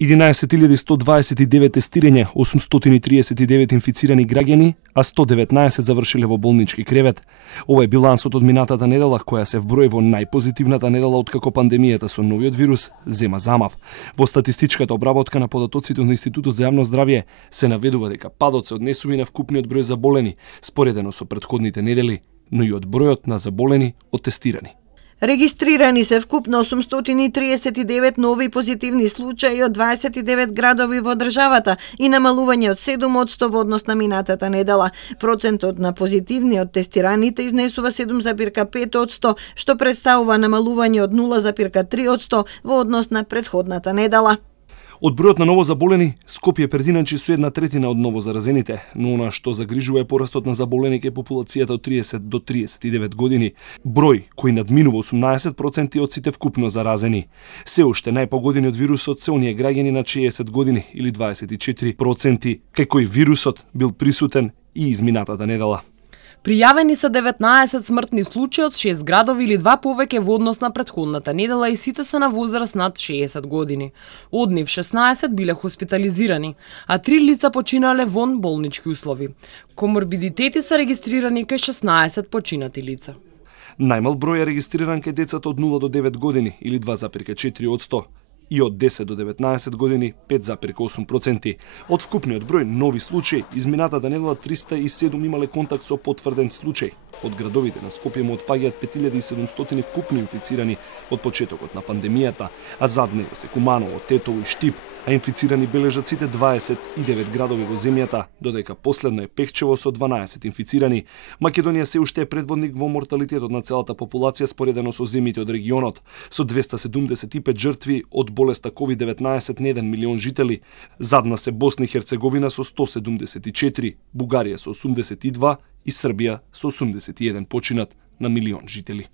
11.129 тестирање, 839 инфицирани граѓани, а 119 завршиле во болнички кревет. Ова е билансот од минатата недела, која се вброи во најпозитивната недела откако пандемијата со новиот вирус зема замав. Во статистичката обработка на податоците од Институтот за јавно здравје се наведува дека падот се однесува на вкупниот број заболени, споредено со претходните недели, но и од бројот на заболени од тестирани. Регистрирани се вкупно 839 нови позитивни случаи од 29 градови во државата и намалување од 7% во однос на минатата недела. Процентот на позитивни од тестираните изнесува 7,5%, што представува намалување од 0,3% во однос на претходната недела. Од бројот на ново заболени, Скопје прединачи со 1/3 од ново заразените, но она што загрижува е порастот на заболени кај популацијата од 30 до 39 години, број кој надминува 18% од сите вкупно заразени. Се уште најпогодени од вирусот се оние граѓани на 60 години или 24%, кај кој вирусот бил присутен и изминатата недела. Пријавени се 19 смртни случаи од 6 градови или 2 повеќе во однос на претходната недела и сите се на возраст над 60 години. Од нив 16 биле хоспитализирани, а 3 лица починале вон болнички услови. Коморбидитети се регистрирани кај 16 починати лица. Најмал број е регистриран кај децата од 0 до 9 години или 2,4%. И од 10 до 19 години 5,8%. Од вкупниот број нови случаи, изминатата недела 307 имале контакт со потврден случај. Од градовите на Скопје му отпаѓаат 5700 вкупни инфицирани од почетокот на пандемијата, а зад него се Куманово, Тетово и Штип, а инфицирани бележат сите 29 градови во земјата, додека последно е Пехчево со 12 инфицирани. Македонија се уште е предводник во морталитетот на целата популација споредено со земјите од регионот, со 275 жртви од болеста COVID-19 на 1 милион жители. Задна се Босна и Херцеговина со 174, Бугарија со 82 и Србија со 81 починат на милион жители.